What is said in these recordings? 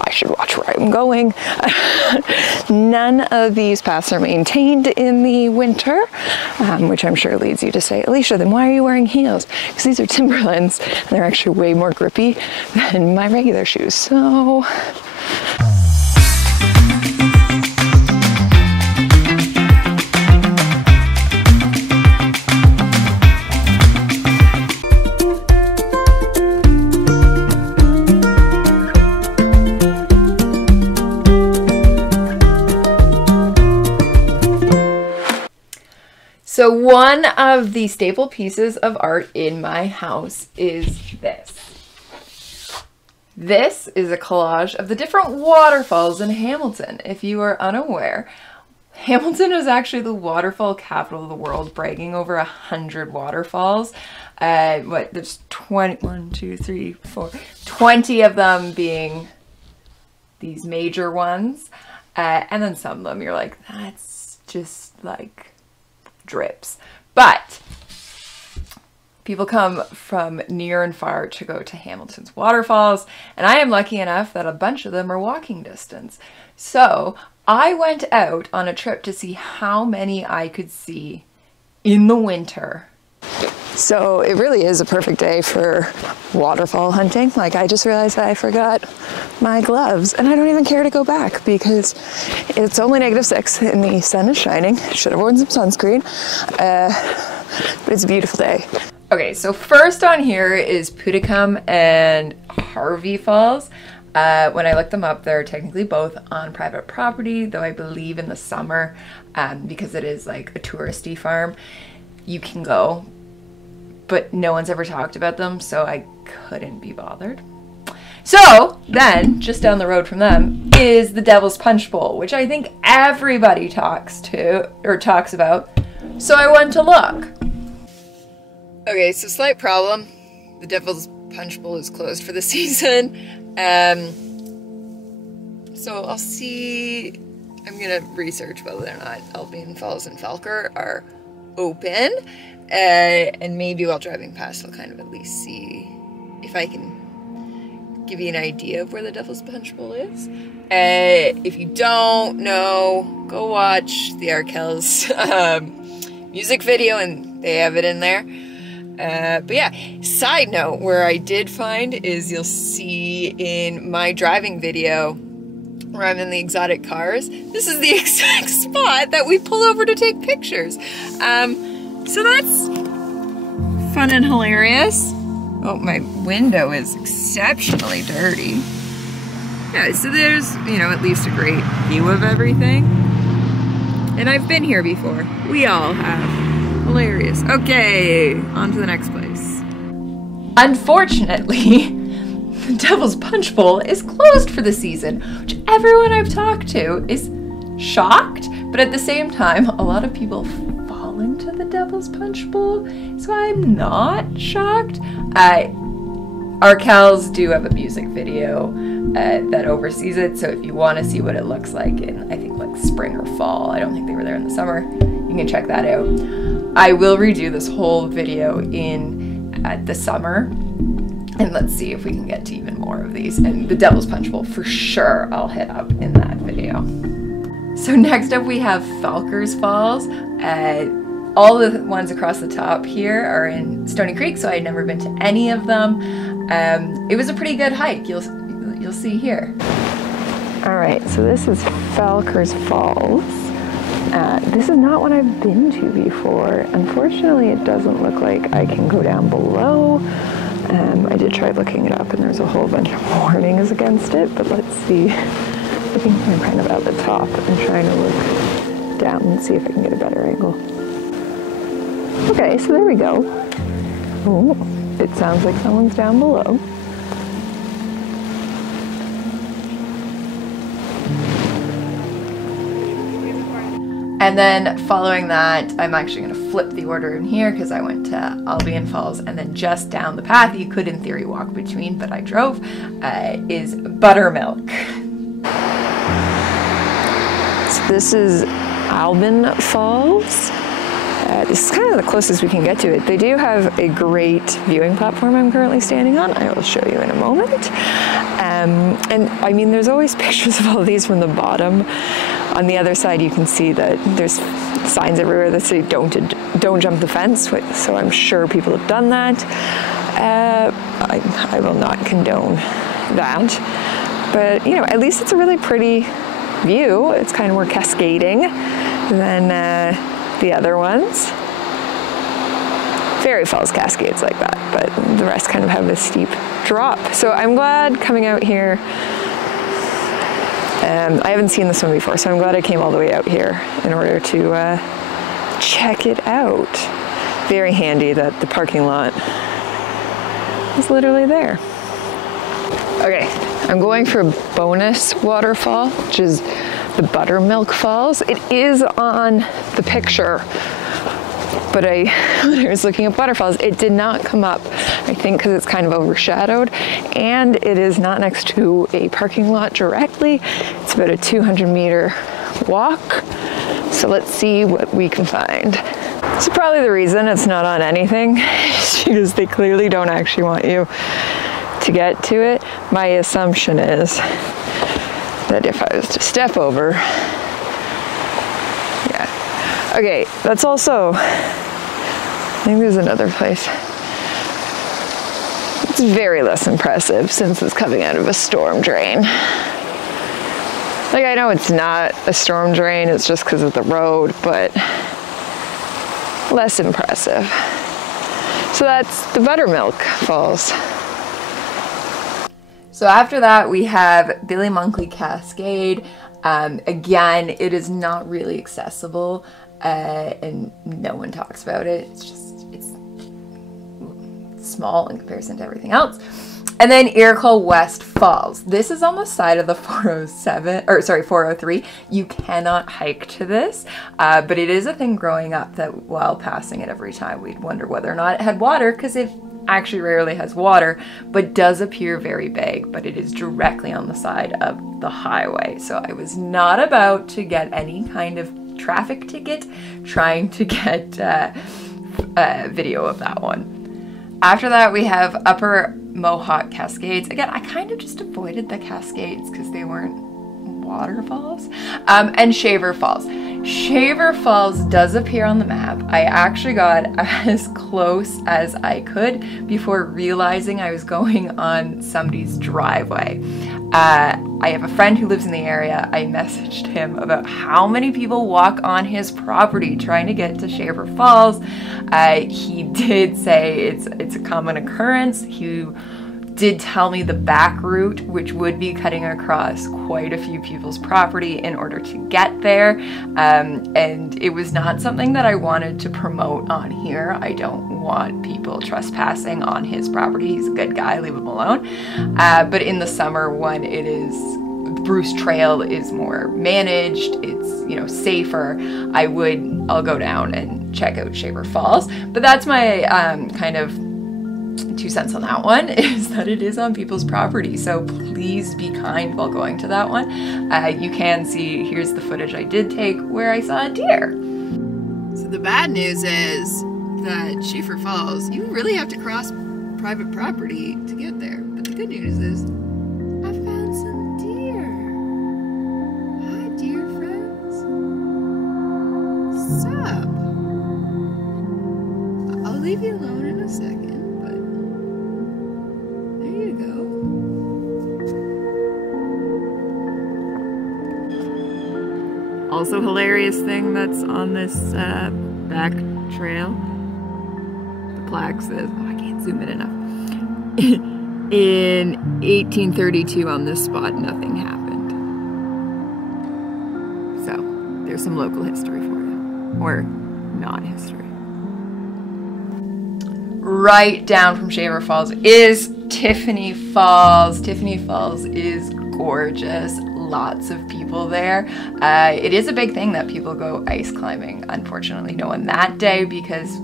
I should watch where I'm going. None of these paths are maintained in the winter, which I'm sure leads you to say, Alicia, then why are you wearing heels? Because these are Timberlands and they're actually way more grippy than my regular shoes. So So one of the staple pieces of art in my house is this. This is a collage of the different waterfalls in Hamilton. If you are unaware, Hamilton is actually the waterfall capital of the world, bragging over 100 waterfalls. There's 20 of them being these major ones. And then some of them you're like, that's just like drips. But people come from near and far to go to Hamilton's waterfalls, and I am lucky enough that a bunch of them are walking distance. So I went out on a trip to see how many I could see in the winter. So it really is a perfect day for waterfall hunting. Like, I just realized that I forgot my gloves and I don't even care to go back because it's only -6 and the sun is shining. Should have worn some sunscreen, but it's a beautiful day. Okay, so first on here is Putikum and Harvey Falls. When I looked them up, they're technically both on private property, though I believe in the summer, because it is like a touristy farm, you can go. But no one's ever talked about them, so I couldn't be bothered. So then, just down the road from them is the Devil's Punch Bowl, which I think everybody talks about. So I went to look. Okay, so slight problem. The Devil's Punch Bowl is closed for the season. So I'll see. I'm gonna research whether or not Alvin Falls and Falker are open. And maybe while driving past, I'll kind of at least see if I can give you an idea of where the Devil's Punch Bowl is. If you don't know, go watch the Arkell's music video, and they have it in there. But yeah, side note, where I did find is you'll see in my driving video where I'm in the exotic cars, this is the exact spot that we pull over to take pictures. So that's fun and hilarious. Oh, my window is exceptionally dirty. Yeah, so there's, you know, at least a great view of everything. And I've been here before. We all have. Hilarious. Okay, on to the next place. Unfortunately, the Devil's Punch Bowl is closed for the season, which everyone I've talked to is shocked, but at the same time, a lot of people into the Devil's Punch Bowl, so I'm not shocked. Arkell's do have a music video that oversees it, so if you want to see what it looks like in, I think, like spring or fall, I don't think they were there in the summer, you can check that out. I will redo this whole video in the summer, and let's see if we can get to even more of these. And the Devil's Punch Bowl, for sure, I'll hit up in that video. So next up we have Falker's Falls. All the ones across the top here are in Stony Creek, so I had never been to any of them. It was a pretty good hike, you'll see here. All right, so this is Falker's Falls. This is not one I've been to before. Unfortunately, it doesn't look like I can go down below. I did try looking it up and there's a whole bunch of warnings against it, but let's see. I think I'm kind of at the top and trying to look down and see if I can get a better angle. Okay, so there we go. Oh, it sounds like someone's down below. And then following that, I'm actually going to flip the order in here because I went to Alvin Falls, and then just down the path, you could in theory walk between, but I drove, is Buttermilk. So this is Alvin Falls. This is kind of the closest we can get to it. They do have a great viewing platform I'm currently standing on. I will show you in a moment. And I mean, there's always pictures of all of these from the bottom. On the other side, you can see that there's signs everywhere that say don't jump the fence. So I'm sure people have done that. I will not condone that. But, you know, at least it's a really pretty view. It's kind of more cascading than the other ones. Fairy Falls Cascades like that, but the rest kind of have this steep drop. So I'm glad coming out here. I haven't seen this one before, so I'm glad I came all the way out here in order to check it out. Very handy that the parking lot is literally there. Okay, I'm going for a bonus waterfall, which is the Buttermilk Falls. It is on the picture, but when I was looking at Waterfalls, it did not come up. I think because it's kind of overshadowed, and it is not next to a parking lot directly. It's about a 200-meter walk. So let's see what we can find. So probably the reason it's not on anything is because they clearly don't actually want you to get to it. My assumption is that if I was to step over, yeah. Okay, that's also, I think there's another place. It's very less impressive since it's coming out of a storm drain. Like, I know it's not a storm drain, it's just because of the road, but less impressive. So that's the Buttermilk Falls. So after that, we have Billy Monkley Cascade. Again, it is not really accessible, and no one talks about it. It's small in comparison to everything else. And then Iroquois West Falls. This is on the side of the 403. You cannot hike to this, but it is a thing growing up that while passing it every time, we'd wonder whether or not it had water, because it actually rarely has water, but does appear very big, but it is directly on the side of the highway. So I was not about to get any kind of traffic ticket trying to get video of that one. After that, we have Upper Mohawk Cascades. Again, I kind of just avoided the Cascades because they weren't waterfalls. And Shaver Falls. Shaver Falls does appear on the map. I actually got as close as I could before realizing I was going on somebody's driveway. I have a friend who lives in the area. I messaged him about how many people walk on his property trying to get to Shaver Falls. He did say it's a common occurrence. He did tell me the back route, which would be cutting across quite a few people's property in order to get there. And it was not something that I wanted to promote on here. I don't want people trespassing on his property. He's a good guy, leave him alone. But in the summer, when it is, Bruce Trail is more managed, it's, you know, safer, I'll go down and check out Shaver Falls. But that's my kind of 2 cents on that one, is that it is on people's property, so please be kind while going to that one. You can see, here's the footage I did take where I saw a deer. So the bad news is that Shaver Falls, you really have to cross private property to get there. But the good news is, I found some deer. Hi, dear friends. Sup? I'll leave you alone in a second. Also hilarious thing that's on this back trail. The plaque says, oh, I can't zoom in enough. In 1832 on this spot, nothing happened. So there's some local history for you, or not history. Right down from Shaver Falls is Tiffany Falls. Tiffany Falls is gorgeous. Lots of people there. It is a big thing that people go ice climbing. Unfortunately, no one that day because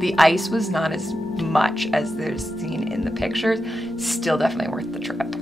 the ice was not as much as there's seen in the pictures. Still definitely worth the trip.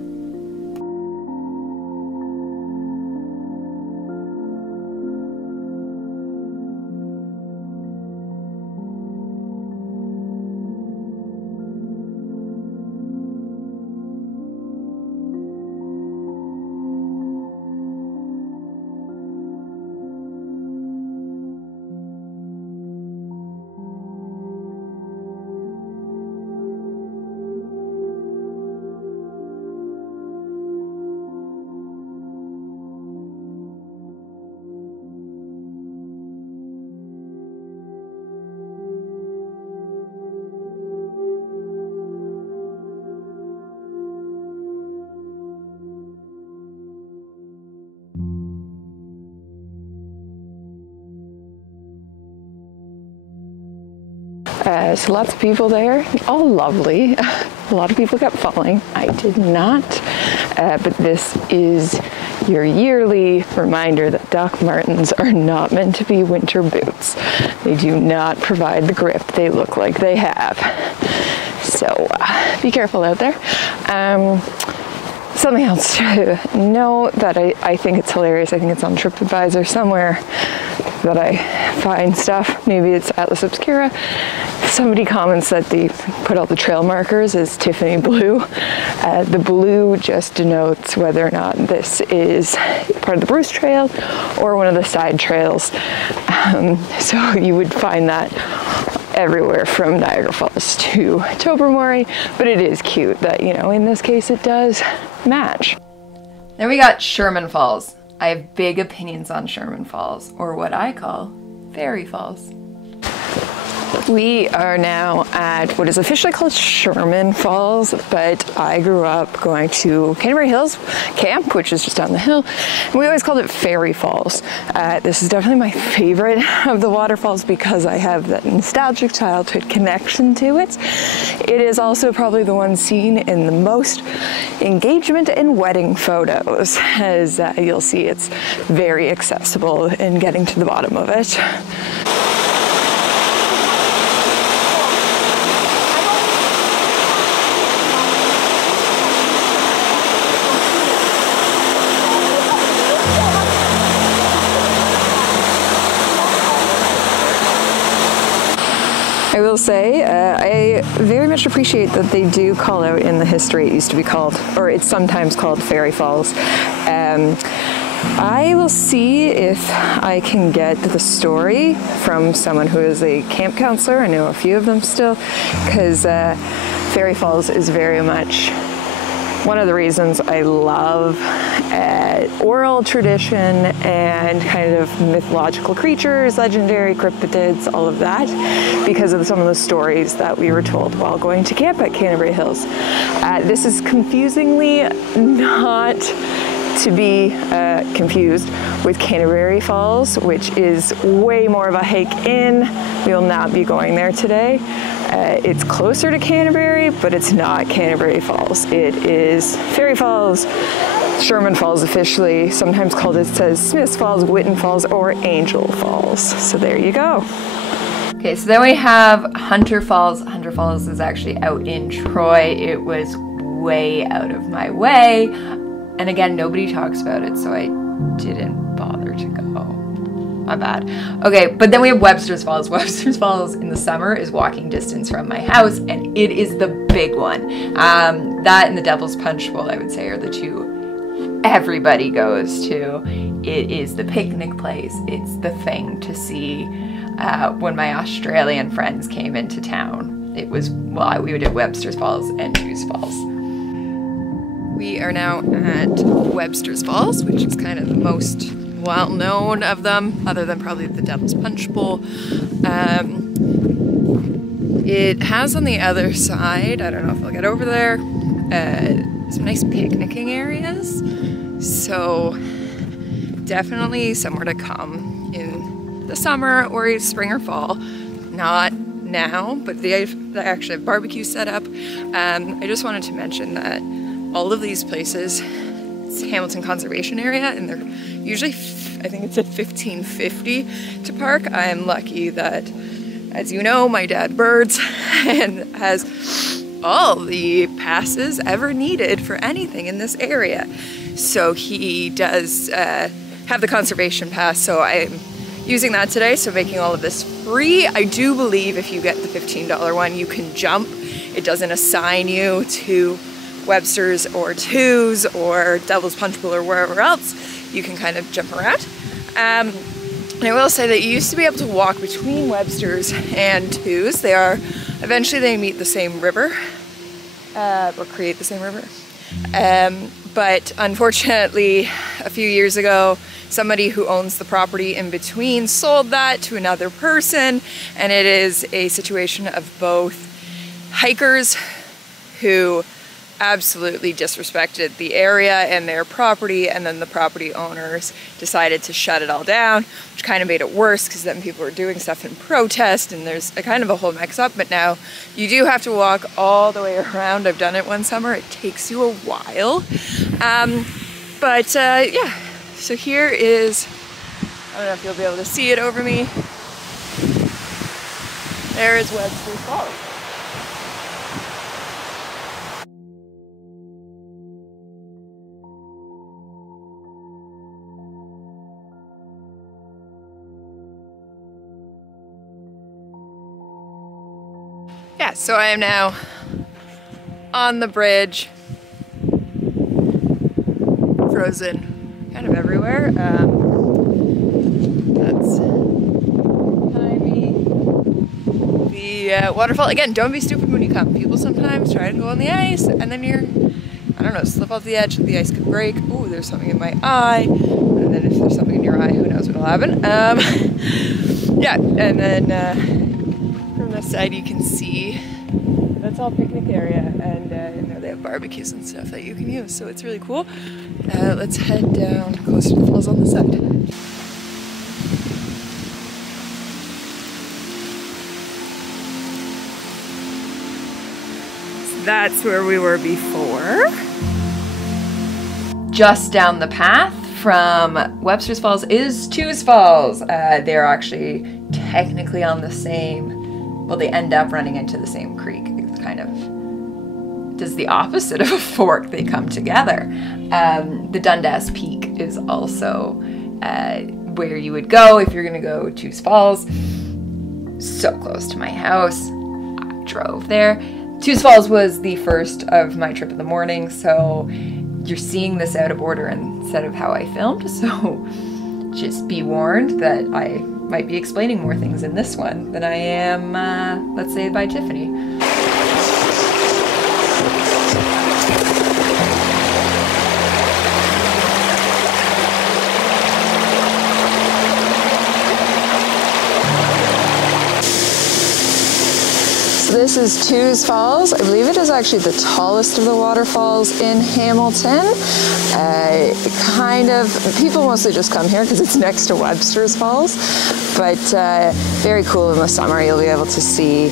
So lots of people there, all lovely. A lot of people kept falling. I did not, but this is your yearly reminder that Doc Martens are not meant to be winter boots. They do not provide the grip they look like they have. So be careful out there. Something else to know that I think it's hilarious. I think it's on TripAdvisor somewhere that I find stuff. Maybe it's Atlas Obscura. Somebody comments that they put all the trail markers as Tiffany blue. The blue just denotes whether or not this is part of the Bruce Trail or one of the side trails. So you would find that everywhere from Niagara Falls to Tobermory, but it is cute that, you know, in this case it does match. Then we got Sherman Falls. I have big opinions on Sherman Falls, or what I call Fairy Falls. We are now at what is officially called Sherman Falls, but I grew up going to Canterbury Hills Camp, which is just down the hill, and we always called it Fairy Falls. This is definitely my favorite of the waterfalls because I have that nostalgic childhood connection to it. It is also probably the one seen in the most engagement in wedding photos, as you'll see it's very accessible in getting to the bottom of it. I will say, I very much appreciate that they do call out in the history it used to be called, or it's sometimes called Fairy Falls. I will see if I can get the story from someone who is a camp counselor. I know a few of them still, because Fairy Falls is very much one of the reasons I love oral tradition and kind of mythological creatures, legendary cryptids, all of that, because of some of the stories that we were told while going to camp at Canterbury Hills. This is confusingly not to be confused with Canterbury Falls, which is way more of a hike in. We will not be going there today. It's closer to Canterbury, but it's not Canterbury Falls. It is Fairy Falls, Sherman Falls officially, sometimes called, it says Smith's Falls, Whitten Falls, or Angel Falls. So there you go. Okay, so then we have Hunter Falls. Hunter Falls is actually out in Troy. It was way out of my way. And again, nobody talks about it, so I didn't bother to go. My bad. Okay, but then we have Webster's Falls. Webster's Falls in the summer is walking distance from my house, and it is the big one. That and the Devil's Punch Bowl, I would say, are the two everybody goes to. It is the picnic place. It's the thing to see. When my Australian friends came into town, it was, well, we did Webster's Falls and Shoes Falls. We are now at Webster's Falls, which is kind of the most well-known of them, other than probably the Devil's Punch Bowl. It has on the other side, I don't know if I'll get over there, some nice picnicking areas. So definitely somewhere to come in the summer or spring or fall. Not now, but they actually have barbecue set up. I just wanted to mention that all of these places, it's Hamilton Conservation Area, and they're usually, I think it's at $15.50 to park. I am lucky that, as you know, my dad birds and has all the passes ever needed for anything in this area. So he does have the conservation pass, so I'm using that today, so making all of this free. I do believe if you get the $15 one, you can jump. It doesn't assign you to Webster's or Two's or Devil's Punch Bowl or wherever else. You can kind of jump around. And I will say that you used to be able to walk between Webster's and Two's. Eventually they meet the same river, or create the same river. But unfortunately, a few years ago, somebody who owns the property in between sold that to another person, and it is a situation of both hikers who absolutely disrespected the area and their property, and then the property owners decided to shut it all down, which kind of made it worse because then people were doing stuff in protest, and there's a kind of a whole mix-up. But now you do have to walk all the way around. I've done it one summer. It takes you a while. Yeah, so here is, I don't know if you'll be able to see it over me. There is Webster Falls. Yeah, so I am now on the bridge, frozen kind of everywhere. That's the waterfall. Again, don't be stupid when you come. People sometimes try to go on the ice and then you're, I don't know, slip off the edge, the ice could break. Ooh, there's something in my eye. And then if there's something in your eye, who knows what'll happen. Yeah, and then from this side you can see that's all picnic area, and you know, they have barbecues and stuff that you can use, so it's really cool. Let's head down closer to the falls on the side. So that's where we were before. Just down the path from Webster's Falls is Two's Falls. They're actually technically on the same, well, they end up running into the same creek. It kind of does the opposite of a fork. They come together. The Dundas Peak is also where you would go if you're gonna go Two's Falls. So close to my house. I drove there. Two's Falls was the first of my trip in the morning, so you're seeing this out of order instead of how I filmed, so just be warned that I might be explaining more things in this one than I am, let's say, by Tiffany. This is Two's Falls. I believe it is actually the tallest of the waterfalls in Hamilton. People mostly just come here because it's next to Webster's Falls, but very cool in the summer. You'll be able to see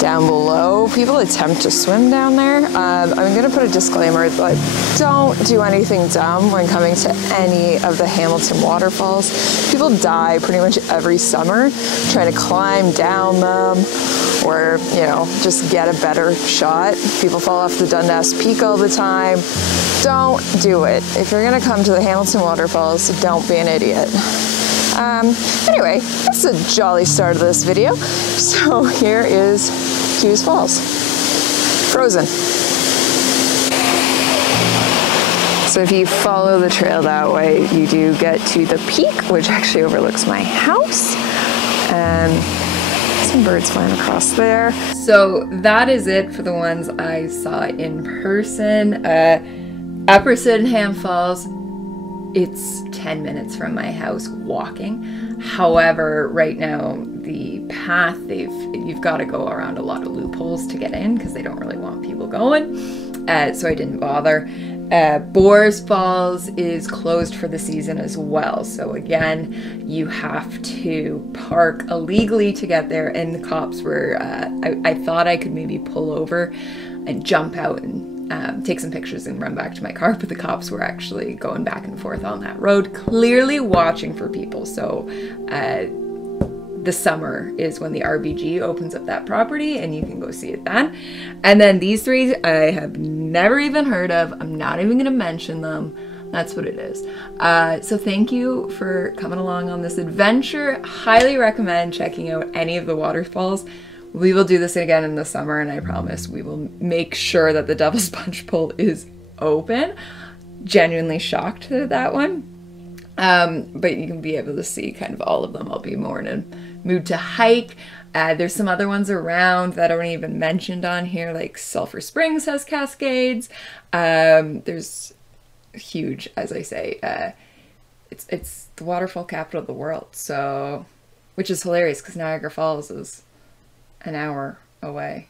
down below. People attempt to swim down there. I'm going to put a disclaimer, but don't do anything dumb when coming to any of the Hamilton waterfalls. People die pretty much every summer trying to climb down them, or, you know, just get a better shot. People fall off the Dundas Peak all the time. Don't do it. If you're gonna come to the Hamilton waterfalls, don't be an idiot. Anyway, that's a jolly start of this video. So here is Two's Falls, frozen. So if you follow the trail that way, you do get to the peak, which actually overlooks my house. Some birds flying across there. So that is it for the ones I saw in person. Upper Sydenham Falls, it's 10 minutes from my house walking. However, right now the path, you've got to go around a lot of loopholes to get in because they don't really want people going. So I didn't bother. Boars Falls is closed for the season as well. So again, you have to park illegally to get there, and the cops were, I thought I could maybe pull over and jump out and take some pictures and run back to my car, but the cops were actually going back and forth on that road, clearly watching for people. So the summer is when the RBG opens up that property and you can go see it then. And then these three I have never even heard of. I'm not even going to mention them. That's what it is. So thank you for coming along on this adventure. Highly recommend checking out any of the waterfalls. We will do this again in the summer, and I promise we will make sure that the Devil's Punch Bowl is open. Genuinely shocked at that one. But you can be able to see kind of all of them. I'll be more in a mood to hike. There's some other ones around that aren't even mentioned on here, like Sulphur Springs has Cascades. There's huge, as I say, it's the waterfall capital of the world. So, which is hilarious because Niagara Falls is an hour away.